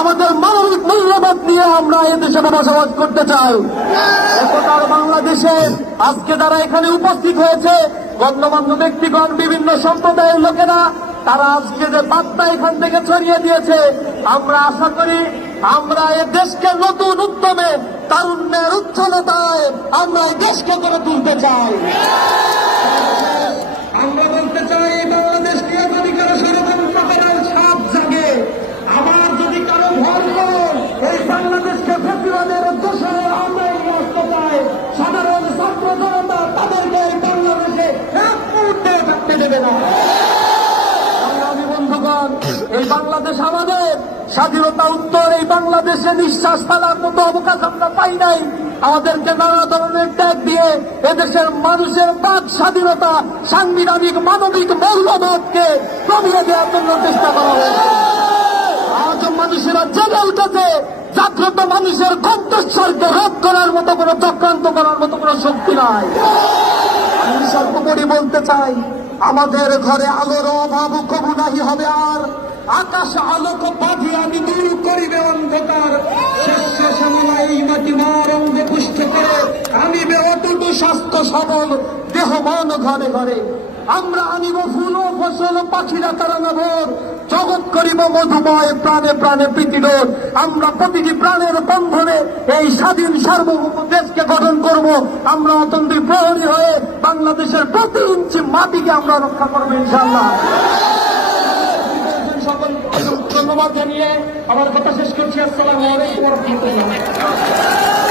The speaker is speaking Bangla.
আমাদের মানবিক মূল্যবোধ নিয়ে আমরা এদেশে বসবাস করতে চাই। একতার বাংলাদেশে আজকে যারা এখানে উপস্থিত হয়েছে, গণ্যমান্য ব্যক্তিগণ, বিভিন্ন সম্প্রদায়ের লোকেরা, তারা আজকে যে বার্তা এখান থেকে ছড়িয়ে দিয়েছে, আমরা আশা করি আমরা এ দেশকে নতুন উদ্যমে, তারুণ্যের উচ্ছলতায় আমরা এই দেশকে গড়ে তুলতে চাই। আমরা বলতে চাই, বাংলাদেশকে যদি কারো ষড়যন্ত্র করার ছাপ জাগে, আমার যদি কারো ভয় করে এই বাংলাদেশকে ফেসিবাদের দোষে আমরা আসতে চাই, সাধারণ ছাত্র জনতা তাদেরকে এই বাংলাদেশে এক মুহূর্তে থাকতে দেবে না। বন্ধুগণ, এই বাংলাদেশ আমাদের, স্বাধীনতা উত্তর এই বাংলাদেশে নিঃশ্বাস ফেলার মতো অবকাশ আমরা পাই নাই। আমাদেরকে নানা ধরনের ত্যাগ দিয়ে এদেশের মানুষের বাক স্বাধীনতা, সাংবিধানিক মানবিক মূল্যবোধকে কমিয়ে দেওয়ার জন্য চেষ্টা করা হয়েছে। আজ মানুষেরা জেগে উঠেছে, জাগ্রত মানুষের কণ্ঠস্বরকে রোধ করার মতো কোনো চক্রান্ত করার মতো কোনো শক্তি নাই। আমি সর্বোপরি বলতে চাই, আমাদের ঘরে আলোর অভাব কবু নাহি হবে আর, আকাশ আলোক বাঁধি আমি দূর করিবে অন্ধকার, শেষ শ্যামলাই মাটি মার অঙ্গ পুষ্ট করে আমি অটুট স্বাস্থ্য সবল দেহ মন ঘরে ঘরে। আমরা আনিব ফুল ও ফসল, পাখিরা তারানা ভোর, জগৎ করিব মধুময়, প্রাণে প্রাণে প্রীতিডোর। আমরা প্রতিটি প্রাণের বন্ধনে এই স্বাধীন সার্বভৌম দেশকে গঠন করব। আমরা অতন্ত্রী প্রহরী হয়ে বাংলাদেশের প্রতি ইঞ্চি মাটিকে আমরা রক্ষা করবো ইনশাআল্লাহ। সকল ধন্যবাদ জানিয়ে আমার কথা শেষ করছি। আসসালামু আলাইকুম ওয়া রাহমাতুল্লাহ।